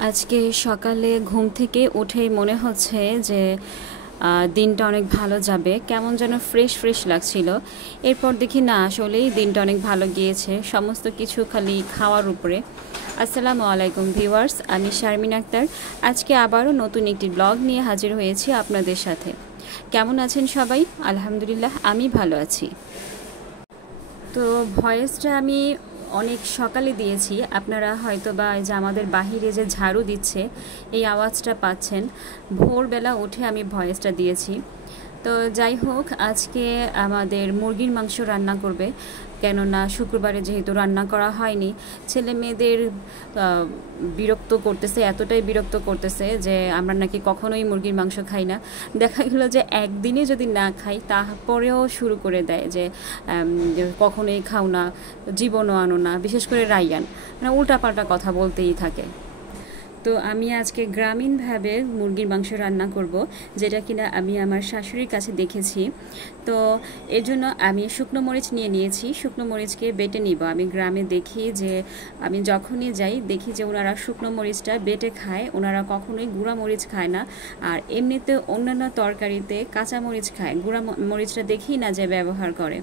আজকে সকালে ঘুম থেকে উঠেই মনে হচ্ছে যে দিনটা অনেক ভালো যাবে, কেমন যেন ফ্রেশ ফ্রেশ লাগছিল। এরপর দেখি না, আসলেই দিনটা অনেক ভালো গিয়েছে, সমস্ত কিছু খালি খাওয়ার উপরে। আসসালামু আলাইকুম ভিউয়ার্স, আমি শারমিন আক্তার। আজকে আবারও নতুন একটি ব্লগ নিয়ে হাজির হয়েছি আপনাদের সাথে। কেমন আছেন সবাই? আলহামদুলিল্লাহ, আমি ভালো আছি। তো ভয়েসটা আমি অনেক সকালে দিয়েছি, আপনারা হয়তো বা যে আমাদের বাহিরে যে ঝাড়ু দিচ্ছে এই আওয়াজটা পাচ্ছেন। ভোরবেলা উঠে আমি ভয়েসটা দিয়েছি। তো যাই হোক, আজকে আমাদের মুরগির মাংস রান্না করবে, কেননা শুক্রবারে যেহেতু রান্না করা হয়নি। ছেলে মেয়েদের বিরক্ত করতেছে, এতটাই বিরক্ত করতেছে যে আমরা নাকি কখনোই মুরগির মাংস খাই না। দেখা গেলো যে একদিনে যদি না খাই তারপরেও শুরু করে দেয় যে কখনোই খাও না, জীবনও আনো না, বিশেষ করে রাইয়ান মানে উল্টাপাল্টা কথা বলতেই থাকে। তো আমি আজকে গ্রামীণভাবে মুরগির মাংস রান্না করব, যেটা কিনা আমি আমার শাশুড়ির কাছে দেখেছি। তো এর জন্য আমি শুকনো মরিচ নিয়ে নিয়েছি, শুকনো মরিচকে বেটে নিব। আমি গ্রামে দেখি যে আমি যখনই যাই দেখি যে ওনারা শুকনো মরিচটা বেটে খায়, ওনারা কখনোই গুঁড়া মরিচ খায় না। আর এমনিতে অন্যান্য তরকারিতে কাঁচা মরিচ খায়, গুঁড়া মরিচটা দেখি না যে ব্যবহার করে।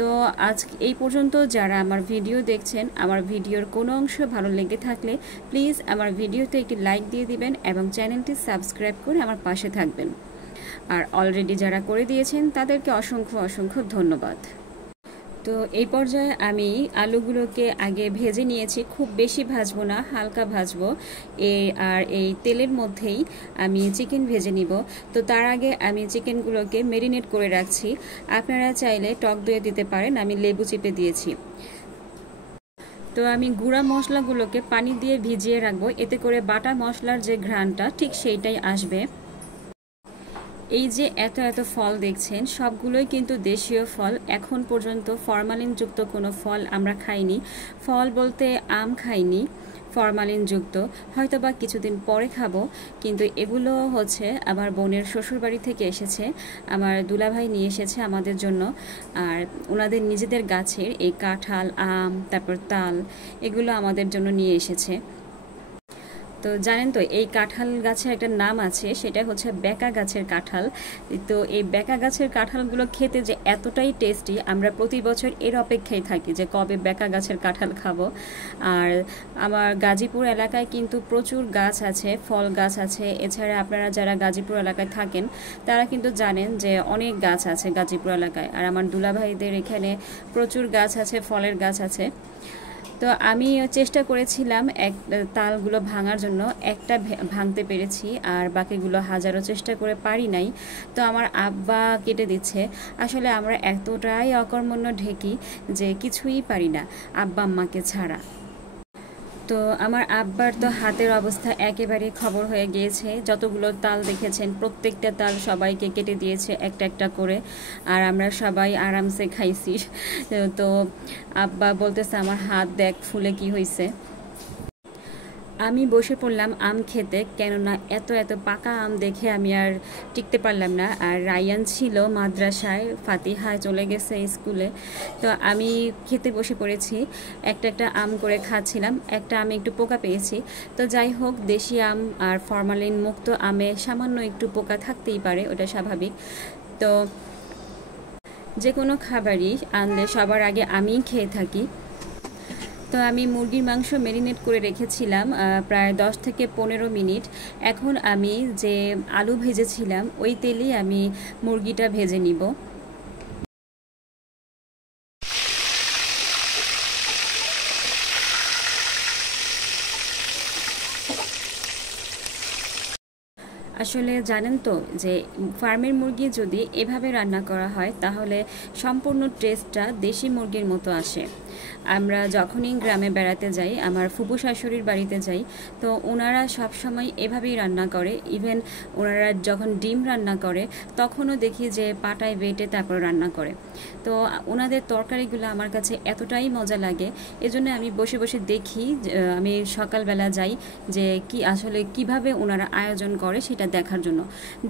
তো আজ এই পর্যন্ত যারা আমার ভিডিও দেখছেন, আমার ভিডিওর কোনো অংশ ভালো লেগে থাকলে প্লিজ আমার ভিডিওতে একটি লাইক দিয়ে দিবেন এবং চ্যানেলটি সাবস্ক্রাইব করে আমার পাশে থাকবেন। আর অলরেডি যারা করে দিয়েছেন তাদেরকে অসংখ্য অসংখ্য ধন্যবাদ। তো এই পর্যায়ে আমি আলুগুলোকে আগে ভেজে নিয়েছি, খুব বেশি ভাজবো না, হালকা ভাজবো। আর এই তেলের মধ্যেই আমি চিকেন ভেজে নিব। তো তার আগে আমি চিকেনগুলোকে মেরিনেট করে রাখছি। আপনারা চাইলে টক দই দিতে পারেন, আমি লেবু চিপে দিয়েছি। তো আমি গুঁড়া মশলাগুলোকে পানি দিয়ে ভিজিয়ে রাখবো, এতে করে বাটা মশলার যে ঘ্রাণটা ঠিক সেইটাই আসবে। এই যে এত এত ফল দেখছেন সবগুলোই কিন্তু দেশীয় ফল, এখন পর্যন্ত ফরমালিনযুক্ত কোনো ফল আমরা খাইনি। ফল বলতে আম খাইনি ফরমালিনযুক্ত, হয়তো বা কিছুদিন পরে খাবো। কিন্তু এগুলো হচ্ছে আমার বোনের শ্বশুরবাড়ি থেকে এসেছে, আমার দুলাভাই নিয়ে এসেছে আমাদের জন্য। আর ওনাদের নিজেদের গাছের এই কাঁঠাল, আম, তারপর তাল, এগুলো আমাদের জন্য নিয়ে এসেছে। তো জানেন তো এই কাঁঠাল গাছের একটা নাম আছে, সেটা হচ্ছে বেকা গাছের কাঁঠাল। তো এই বেকা গাছের কাঁঠালগুলো খেতে যে এতটাই টেস্টি, আমরা প্রতি বছর এর অপেক্ষায় থাকি যে কবে বেকা গাছের কাঁঠাল খাবো। আর আমার গাজীপুর এলাকায় কিন্তু প্রচুর গাছ আছে, ফল গাছ আছে। এছাড়া আপনারা যারা গাজীপুর এলাকায় থাকেন তারা কিন্তু জানেন যে অনেক গাছ আছে গাজীপুর এলাকায়। আর আমার দুলাভাইদের এখানে প্রচুর গাছ আছে, ফলের গাছ আছে। তো আমি চেষ্টা করেছিলাম তালগুলো ভাঙার জন্য, একটা ভাঙতে পেরেছি আর বাকিগুলো হাজারো চেষ্টা করে পারি নাই। তো আমার আব্বা কেটে দিচ্ছে। আসলে আমরা এতটাই অকর্মণ্য ঢেকি যে কিছুই পারি না আব্বা আম্মাকে ছাড়া। তো আমার আব্বার তো হাতের অবস্থা একেবারে খবর হয়ে গিয়েছে, যতগুলো তাল দেখেছেন প্রত্যেকটা তাল সবাইকে কেটে দিয়েছে একটা একটা করে, আর আমরা সবাই আরামসে খাইছি। তো আব্বা বলতেছে আমার হাত দেখ ফুলে কি হয়েছে। আমি বসে পড়লাম আম খেতে, কেননা এত এত পাকা আম দেখে আমি আর টিকতে পারলাম না। আর রায়ান ছিল মাদ্রাসায়, ফাতিহায় চলে গেছে স্কুলে। তো আমি খেতে বসে পড়েছি, একটা একটা আম করে খাচ্ছিলাম। একটা আমি একটু পোকা পেয়েছি। তো যাই হোক, দেশি আম আর ফরমালিন মুক্ত আমে সামান্য একটু পোকা থাকতেই পারে, ওটা স্বাভাবিক। তো যে কোনো খাবারই আনলে সবার আগে আমিই খেয়ে থাকি। তো আমি মুরগির মাংস মেরিনেট করে রেখেছিলাম প্রায় 10 থেকে 15 মিনিট। এখন আমি যে আলু ভেজেছিলাম ওই তেলেই আমি মুরগিটা ভেজে নিব। আসলে জানেন তো যে ফার্মের মুরগি যদি এভাবে রান্না করা হয় তাহলে সম্পূর্ণ টেস্টটা দেশি মুরগির মতো আসে। আমরা যখনই গ্রামে বেড়াতে যাই, আমার ফুপু শাশুড়ির বাড়িতে যাই, তো ওনারা সবসময় এভাবেই রান্না করে। ইভেন ওনারা যখন ডিম রান্না করে তখনও দেখি যে পাটায় বেটে তারপর রান্না করে। তো ওনাদের তরকারিগুলো আমার কাছে এতটাই মজা লাগে, এজন্য আমি বসে বসে দেখি। আমি সকালবেলা যাই যে কি আসলে কিভাবে ওনারা আয়োজন করে সেটা দেখার জন্য।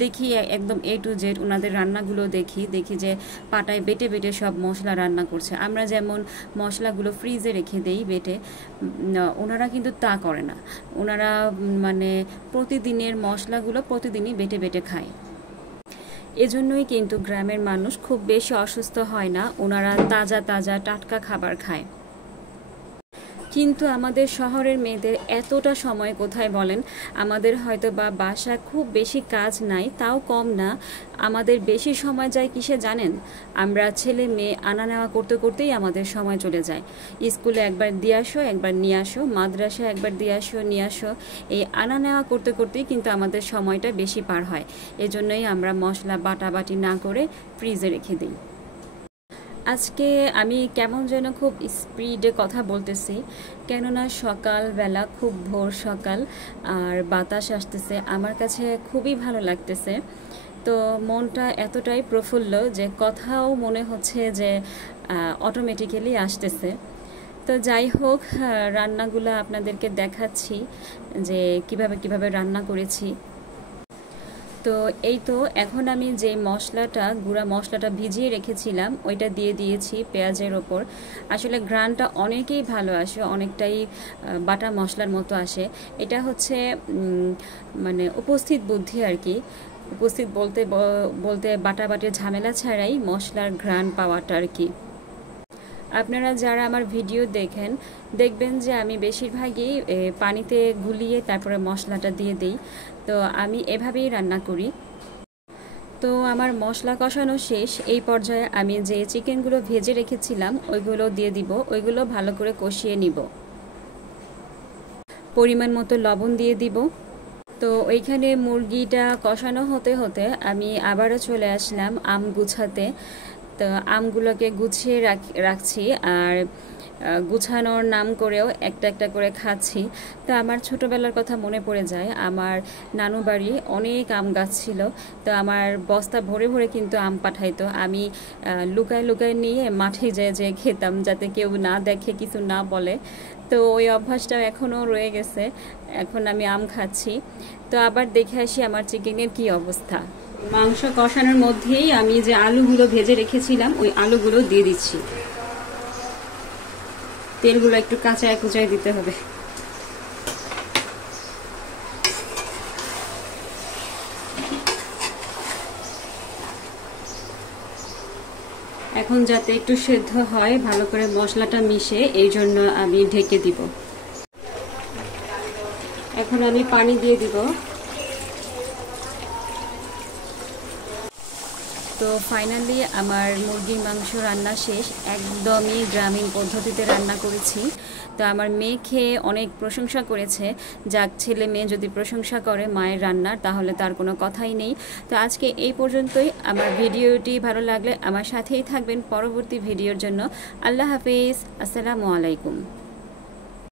দেখি একদম A to Z ওনাদের রান্নাগুলো দেখি যে পাটায় বেটে বেটে সব মশলা রান্না করছে। আমরা যেমন মশলাগুলো মশলাগুলো ফ্রিজে রেখে দেই বেটে, ওনারা কিন্তু তা করে না। ওনারা মানে প্রতিদিনের মশলাগুলো প্রতিদিনই বেটে বেটে খায়। এজন্যই কিন্তু গ্রামের মানুষ খুব বেশি অসুস্থ হয় না, ওনারা তাজা তাজা টাটকা খাবার খায়। কিন্তু আমাদের শহরের মেয়েদের এতটা সময় কোথায় বলেন? আমাদের হয়তো বা বাসা খুব বেশি কাজ নাই, তাও কম না। আমাদের বেশি সময় যায় কিসে জানেন? আমরা ছেলে মেয়ে আনা নেওয়া করতে করতেই আমাদের সময় চলে যায়। স্কুলে একবার দিয়ে আসো, একবার নিয়ে আসো, মাদ্রাসা একবার দিয়ে আসো, নিয়ে আসো, এই আনা নেওয়া করতে করতেই কিন্তু আমাদের সময়টা বেশি পার হয়। এজন্যই আমরা মশলা বাটাবাটি না করে ফ্রিজে রেখে দিই। আজকে আমি কেমন যেন খুব স্পিডে কথা বলতেছি, কেননা সকালবেলা খুব ভোর সকাল আর বাতাস আসতেছে, আমার কাছে খুবই ভালো লাগতেছে। তো মনটা এতটাই প্রফুল্ল যে কথাও মনে হচ্ছে যে অটোমেটিক্যালি আসতেছে। তো যাই হোক, রান্নাগুলো আপনাদেরকে দেখাচ্ছি যে কিভাবে কিভাবে রান্না করেছি। তো এই তো এখন আমি যে মশলাটা, গুঁড়া মশলাটা ভিজিয়ে রেখেছিলাম ওইটা দিয়ে দিয়েছি পেঁয়াজের ওপর। আসলে ঘ্রাণটা অনেকেই ভালো আসে, অনেকটাই বাটা মশলার মতো আসে। এটা হচ্ছে মানে উপস্থিত বুদ্ধি আর কি। উপস্থিত বলতে বলতে বাটাবাটির ঝামেলা ছাড়াই মশলার ঘ্রাণ পাওয়াটা আর কি। আপনারা যারা আমার ভিডিও দেখেন দেখবেন যে আমি বেশিরভাগই পানিতে গুলিয়ে তারপরে মশলাটা দিয়ে দিই। তো আমি এভাবেই রান্না করি। তো আমার মশলা কষানো শেষ, এই পর্যায়ে আমি যে চিকেনগুলো ভেজে রেখেছিলাম ওইগুলো দিয়ে দিব, ওইগুলো ভালো করে কষিয়ে নিব। পরিমাণ মতো লবণ দিয়ে দিব। তো ওইখানে মুরগিটা কষানো হতে হতে আমি আবারও চলে আসলাম আম গুছাতে। তো আমগুলোকে গুছিয়ে রাখছি আর গুছানোর নাম করেও একটা একটা করে খাচ্ছি। তো আমার ছোটোবেলার কথা মনে পড়ে যায়। আমার নানু বাড়ি অনেক আম গাছ ছিল। তো আমার বস্তা ভরে ভরে কিন্তু আম পাঠাইতো, আমি লুকায় লুকায় নিয়ে মাঠে যেয়ে খেতাম, যাতে কেউ না দেখে, কিছু না বলে। তো ওই অভ্যাসটাও এখনও রয়ে গেছে। এখন আমি আম খাচ্ছি। তো আবার দেখে আসি আমার চিকেনের কি অবস্থা। মাংস কষানোর মধ্যেই আমি যে আলুগুলো ভেজে রেখেছিলাম ওই আলুগুলো দিয়ে দিচ্ছি। তেলগুলো একটু কাঁচায় কুচায় দিতে হবে। এখন যাতে একটু সেদ্ধ হয় ভালো করে মশলাটা মিশে, এই জন্য আমি ঢেকে দিব। এখন আমি পানি দিয়ে দিব। তো ফাইনালি আমার মুরগির মাংস রান্না শেষ। একদমই গ্রামীণ পদ্ধতিতে রান্না করেছি। তো আমার মেয়ে খেয়ে অনেক প্রশংসা করেছে। যাক, ছেলে মেয়ে যদি প্রশংসা করে মায়ের রান্নার, তাহলে তার কোনো কথাই নেই। তো আজকে এই পর্যন্তই। আমার ভিডিওটি ভালো লাগলে আমার সাথেই থাকবেন পরবর্তী ভিডিওর জন্য। আল্লাহ হাফেজ, আসসালামু আলাইকুম।